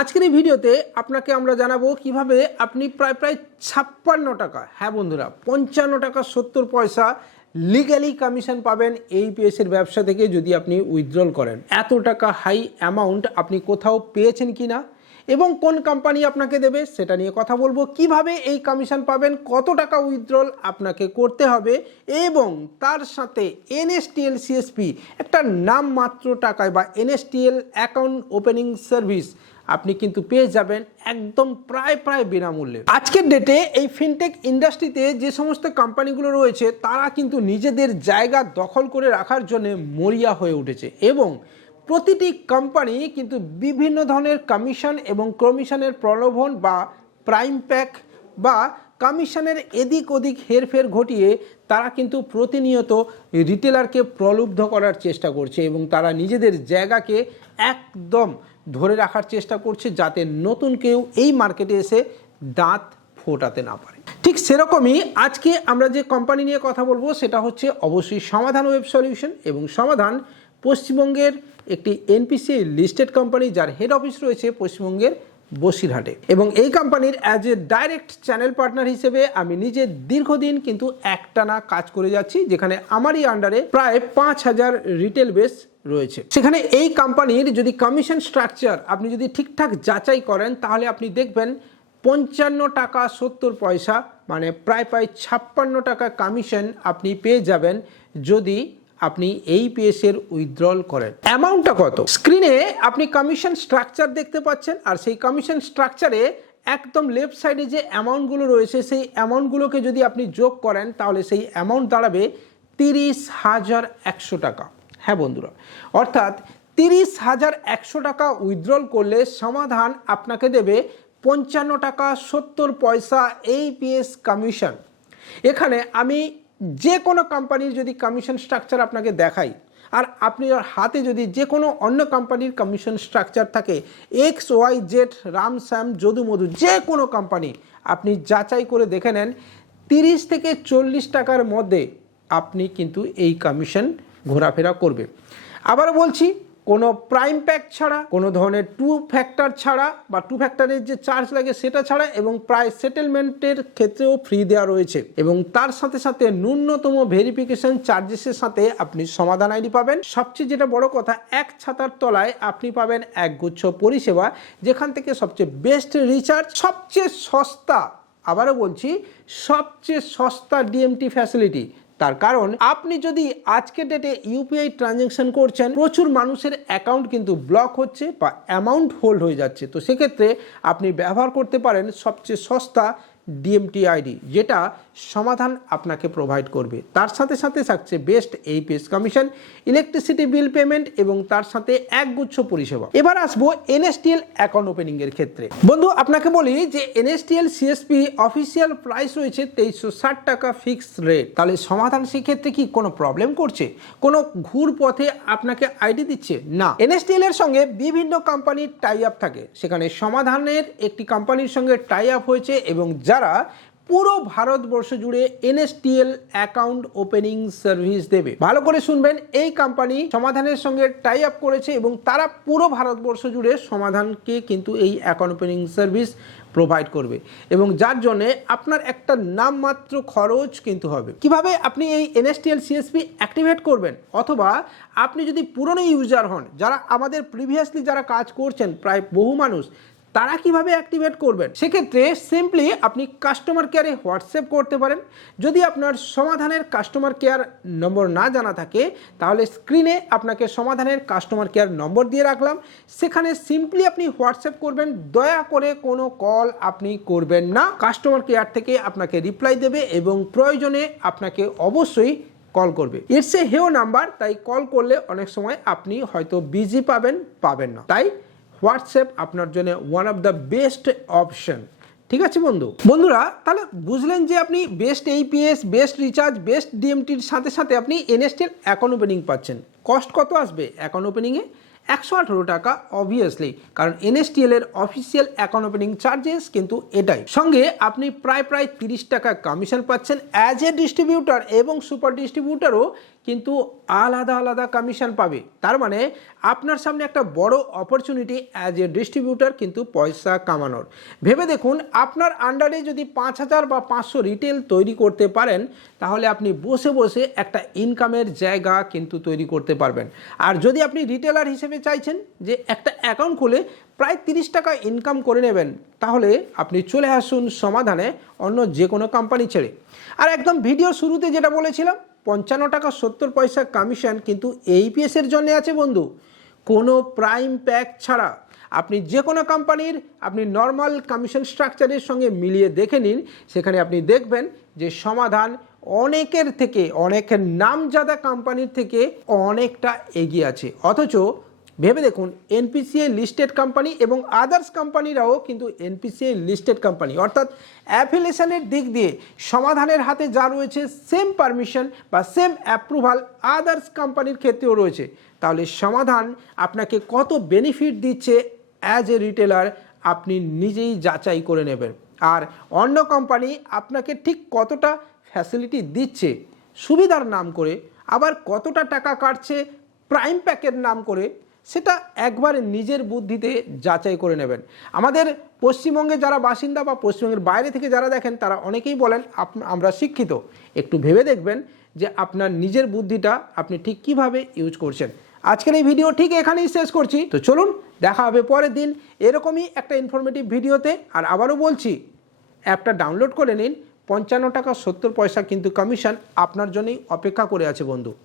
আজকের এই ভিডিওতে আপনাকে আমরা জানাব কীভাবে আপনি প্রায় প্রায় ছাপ্পান্ন টাকা হ্যাঁ বন্ধুরা, পঞ্চান্ন টাকা সত্তর পয়সা লিগালি কমিশন পাবেন এই পিএসের ব্যবসা থেকে যদি আপনি উইথড্রল করেন। এত টাকা হাই অ্যামাউন্ট আপনি কোথাও পেয়েছেন কি না এবং কোন কোম্পানি আপনাকে দেবে সেটা নিয়ে কথা বলব। কীভাবে এই কমিশন পাবেন, কত টাকা উইথড্রল আপনাকে করতে হবে এবং তার সাথে এনএসটিএল সিএসপি একটা নামমাত্র টাকায় বা এনএসটিএল অ্যাকাউন্ট ওপেনিং সার্ভিস আপনি কিন্তু পেয়ে যাবেন একদম প্রায় প্রায় বিনামূল্যে। আজকের ডেটে এই ফিনটেক ইন্ডাস্ট্রিতে যে সমস্ত কোম্পানিগুলো রয়েছে, তারা কিন্তু নিজেদের জায়গা দখল করে রাখার জন্য মরিয়া হয়ে উঠেছে এবং প্রতিটি কোম্পানি কিন্তু বিভিন্ন ধরনের কমিশন এবং কমিশনের প্রলোভন বা প্রাইম প্যাক বা কমিশনের এদিক ওদিক হেরফের ঘটিয়ে তারা কিন্তু প্রতিনিয়ত রিটেলারকে প্রলুব্ধ করার চেষ্টা করছে এবং তারা নিজেদের জায়গাকে একদম ধরে রাখার চেষ্টা করছে যাতে নতুন কেউ এই মার্কেটে এসে দাঁত ফোটাতে না পারে। ঠিক সেরকমই আজকে আমরা যে কোম্পানি নিয়ে কথা বলব সেটা হচ্ছে অবশ্যই সমাধান ওয়েব সলিউশন এবং সমাধান পশ্চিমবঙ্গের একটি এনপিসি লিস্টেড কোম্পানি যার হেড অফিস রয়েছে পশ্চিমবঙ্গের বসিরহাটে। এবং এই কোম্পানির as a direct channel partner হিসেবে আমি নিজে দীর্ঘদিন কিন্তু একটানা কাজ করে যাচ্ছি, যেখানে আমারই আন্ডারে প্রায় পাঁচ হাজার রিটেল বেস রয়েছে। সেখানে এই কোম্পানির যদি কমিশন স্ট্রাকচার আপনি যদি ঠিকঠাক যাচাই করেন, তাহলে আপনি দেখবেন পঞ্চান্ন টাকা সত্তর পয়সা মানে প্রায় প্রায় ছাপ্পান্ন টাকা কমিশন আপনি পেয়ে যাবেন যদি আপনি এই পিএসের উইথড্রল করেন। অ্যামাউন্টটা কত? স্ক্রিনে আপনি কমিশন স্ট্রাকচার দেখতে পাচ্ছেন, আর সেই কমিশন স্ট্রাকচারে একদম লেফট সাইডে যে অ্যামাউন্টগুলো রয়েছে, সেই অ্যামাউন্টগুলোকে যদি আপনি যোগ করেন, তাহলে সেই অ্যামাউন্ট দাঁড়াবে তিরিশ হাজার একশো টাকা। হ্যাঁ বন্ধুরা, অর্থাৎ তিরিশ হাজার একশো টাকা উইথড্রল করলে সমাধান আপনাকে দেবে পঞ্চান্ন টাকা সত্তর পয়সা এইপিএস কমিশন এখানে আমি যে কোনো কোম্পানির যদি কমিশন স্ট্রাকচার আপনাকে দেখাই, আর আপনি হাতে যদি যে কোনো অন্য কোম্পানির কমিশন স্ট্রাকচার থাকে X Y Z Ram Shyam Jadu Madhu যে কোনো কোম্পানি আপনি যাচাই করে দেখে নেন, তিরিশ থেকে চল্লিশ টাকার মধ্যে আপনি কিন্তু এই কমিশন ঘোরাফেরা করবে। আবার বলছি কোনো প্রাইম প্যাক ছাড়া, কোনো ধরনের টু ফ্যাক্টর ছাড়া বা টু ফ্যাক্টরের যে চার্জ লাগে সেটা ছাড়া এবং প্রায় সেটেলমেন্টের ক্ষেত্রেও ফ্রি দেওয়া রয়েছে। এবং তার সাথে সাথে ন্যূনতম ভেরিফিকেশন চার্জেসের সাথে আপনি সমাধান আইডি পাবেন। সবচেয়ে যেটা বড় কথা, এক ছাতার তলায় আপনি পাবেন একগুচ্ছ পরিষেবা, যেখান থেকে সবচেয়ে বেস্ট রিচার্জ সবচেয়ে সস্তা, আবারও বলছি, সবচেয়ে সস্তা ডিএমটি ফ্যাসিলিটি তার কারণ, আপনি যদি আজকের ডেটে ইউপিআই ট্রানজ্যাকশন করছেন, প্রচুর মানুষের অ্যাকাউন্ট কিন্তু ব্লক হচ্ছে বা অ্যামাউন্ট হোল্ড হয়ে যাচ্ছে। তো সেক্ষেত্রে আপনি ব্যবহার করতে পারেন সবচেয়ে সস্তা ডিএমটি আইডি যেটা সমাধান আপনাকে প্রোভাইড করবে। তার সাথে সাথে থাকছে best AEPS commission electricity bill payment এবং তার সাথে একগুচ্ছ পরিষেবা। এবার আসব এনএসটিএল অ্যাকাউন্ট ওপেনিং এর ক্ষেত্রে। বন্ধু, আপনাকে বলি যে এনএসটিএল সিএসপি অফিসিয়াল প্রাইস রয়েছে তেইশশো ষাট টাকা ফিক্সড রেট তাহলে সমাধান সেক্ষেত্রে কি কোনো প্রবলেম করছে? কোনো ঘুর পথে আপনাকে আইডি দিচ্ছে? না। এনএসটিএল এর সঙ্গে বিভিন্ন কোম্পানির টাই আপ থাকে। সেখানে সমাধানের একটি কোম্পানির সঙ্গে টাই আপ হয়েছে এবং যারা পুরো ভারতবর্ষ জুড়ে এনএসটিএল অ্যাকাউন্ট ওপেনিং সার্ভিস দেবে। ভালো করে শুনবেন, এই কোম্পানি সমাধানের সঙ্গে টাই আপ করেছে এবং তারা পুরো ভারতবর্ষ জুড়ে সমাধানকে কিন্তু এই অ্যাকাউন্ট ওপেনিং সার্ভিস প্রোভাইড করবে এবং যার জন্য আপনার একটা নামমাত্র খরচ কিন্তু হবে। কীভাবে আপনি এই এনএসটিএল সিএসপি অ্যাক্টিভেট করবেন? অথবা আপনি যদি পুরনো ইউজার হন, যারা আমাদের প্রিভিয়াসলি যারা কাজ করছেন, প্রায় বহু মানুষ তারা কীভাবে অ্যাক্টিভেট করবেন? সেক্ষেত্রে সিম্পলি আপনি কাস্টমার কেয়ারে হোয়াটসঅ্যাপ করতে পারেন। যদি আপনার সমাধানের কাস্টমার কেয়ার নম্বর না জানা থাকে, তাহলে স্ক্রিনে আপনাকে সমাধানের কাস্টমার কেয়ার নম্বর দিয়ে রাখলাম। সেখানে সিম্পলি আপনি হোয়াটসঅ্যাপ করবেন, দয়া করে কোনো কল আপনি করবেন না। কাস্টমার কেয়ার থেকে আপনাকে রিপ্লাই দেবে এবং প্রয়োজনে আপনাকে অবশ্যই কল করবে। ইটস এ হেও নাম্বার তাই কল করলে অনেক সময় আপনি হয়তো বিজি পাবেন পাবেন না। তাই হোয়াটসঅ্যাপ আপনার জন্য one of the best option ঠিক আছে বন্ধু? বন্ধুরা, তাহলে বুঝলেন যে আপনি best AEPS best recharge best ডিএমটির সাথে সাথে আপনি এনএসটির অ্যাকাউন্ট ওপেনিং পাচ্ছেন। কস্ট কত আসবে অ্যাকাউন্ট ওপেনিংয়ে একশো আঠেরো টাকা অবভিয়াসলি কারণ এনএসটিএল এর অফিসিয়াল অ্যাকাউন্ট ওপেনিং চার্জেস কিন্তু এটাই। সঙ্গে আপনি প্রায় প্রায় তিরিশ টাকা কমিশন পাচ্ছেন অ্যাজ এ ডিস্ট্রিবিউটার এবং সুপার ডিস্ট্রিবিউটারও কিন্তু আলাদা আলাদা কমিশন পাবে। তার মানে আপনার সামনে একটা বড় অপরচুনিটি অ্যাজ এ ডিস্ট্রিবিউটার কিন্তু পয়সা কামানোর। ভেবে দেখুন, আপনার আন্ডারে যদি পাঁচ হাজার বা পাঁচশো রিটেল তৈরি করতে পারেন, তাহলে আপনি বসে বসে একটা ইনকামের জায়গা কিন্তু তৈরি করতে পারবেন। আর যদি আপনি রিটেলার হিসেবে চাইছেন যে একটা অ্যাকাউন্ট খুলে প্রায় তিরিশ টাকা ইনকাম করে নেবেন, তাহলে আপনি চলে আসুন সমাধানে অন্য যে কোনো কোম্পানি ছেড়ে। আর একদম ভিডিও শুরুতে যেটা বলেছিলাম পঞ্চান্ন টাকা সত্তর পয়সা কমিশন কিন্তু এইপিএসের জন্য আছে বন্ধু। কোনো প্রাইম প্যাক ছাড়া। আপনি যে কোনো কোম্পানির আপনি নর্মাল কমিশন স্ট্রাকচারের সঙ্গে মিলিয়ে দেখে নিন। সেখানে আপনি দেখবেন যে সমাধান অনেকের থেকে, অনেকের নামজাদা কোম্পানির থেকে অনেকটা এগিয়ে আছে। অথচ ভেবে দেখুন এনপিসিআই লিস্টেড কোম্পানি এবং আদার্স কোম্পানিরাও কিন্তু এনপিসিআই লিস্টেড কোম্পানি অর্থাৎ অ্যাফিলেশনের দিক দিয়ে সমাধানের হাতে যা রয়েছে সেম পারমিশন বা সেম অ্যাপ্রুভাল আদার্স কোম্পানির ক্ষেত্রেও রয়েছে। তাহলে সমাধান আপনাকে কত বেনিফিট দিচ্ছে অ্যাজ এ রিটেলার আপনি নিজেই যাচাই করে নেবেন। আর অন্য কোম্পানি আপনাকে ঠিক কতটা ফ্যাসিলিটি দিচ্ছে, সুবিধার নাম করে, আবার কতটা টাকা কাটছে প্রাইম প্যাকের নাম করে সেটা একবারে নিজের বুদ্ধিতে যাচাই করে নেবেন। আমাদের পশ্চিমবঙ্গে যারা বাসিন্দা বা পশ্চিমবঙ্গের বাইরে থেকে যারা দেখেন, তারা অনেকেই বলেন আমরা শিক্ষিত। একটু ভেবে দেখবেন যে আপনার নিজের বুদ্ধিটা আপনি ঠিক কীভাবে ইউজ করছেন। আজকের এই ভিডিও ঠিক এখানেই শেষ করছি। তো চলুন, দেখা হবে পরের দিন এরকমই একটা ইনফরমেটিভ ভিডিওতে। আর আবারও বলছি, অ্যাপটা ডাউনলোড করে নিন। পঞ্চান্ন টাকা সত্তর পয়সা কিন্তু কমিশন আপনার জন্যই অপেক্ষা করে আছে বন্ধু।